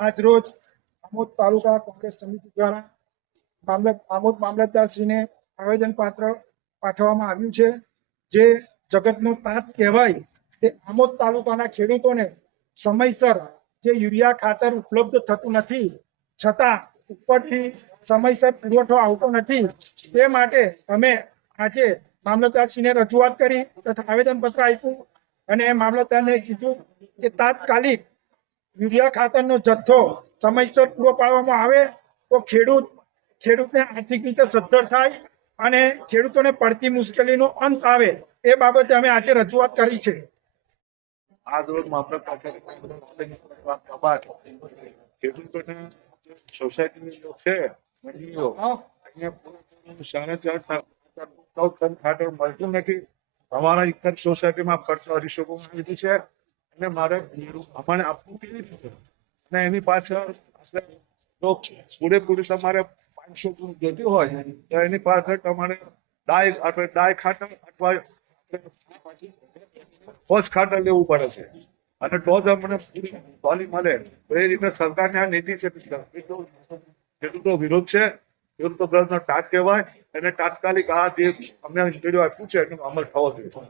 આજ રોજ આમોદ તાલુકા કોંગ્રેસ સમિતિ દ્વારા આમોદ મામલતદારશ્રીને આવેદન પાત્ર પાઠવવામાં આવ્યું છે. જે જગતનો તાત કહેવાય તે આમોદ તાલુકાના ખેડૂતોને સમયસર જે યુરિયા ખાતર ઉપલબ્ધ થતું નથી, છતાં ઉપરથી સમયસર પુરવઠો આવતો નથી. તે માટે અમે આજે મામલતદારશ્રીને રજૂઆત કરી તથા આવેદનપત્ર આપ્યું અને મામલતદારને કીધું કે તાત્કાલિક યુરિયા ખાતરનો જથ્થો સમયસર પૂરો પાડવામાં આવે તો ખેડૂતને આર્થિક રીતે સદ્ધર થાય અને ખેડૂતોને પડતી મુશ્કેલીનો અંત આવે. એ બાબતે અમે આજે રજૂઆત કરી છે. આજ રોજ મામલતદાર ખેડૂતોને સોસાયટી છે મંડળીઓ અહીંયા 4.5 ખાતર મળતું નથી. અમારા એક જ સોસાયટીમાં પડતો 250 લીધી છે અને મારે અમારે આપવું કેવી રીતે? અને એની પાછળ પૂરેપૂરી તમારે 500 જોતી હોય તો એની પાછળ તમારે ડાય ખાતર અથવા પોચ ખાતર લેવું પડે છે અને તો જ અમને પૂરી ટોલી મળે. તો એ રીતે સરકારની આ નીતિ છે. ખેડૂતો વિરોધ છે. ખેડૂતો વિરોધનો ટાટ કહેવાય. એને તાત્કાલિક આ જે અમને આપ્યું છે એનો અમલ થવો જોઈએ.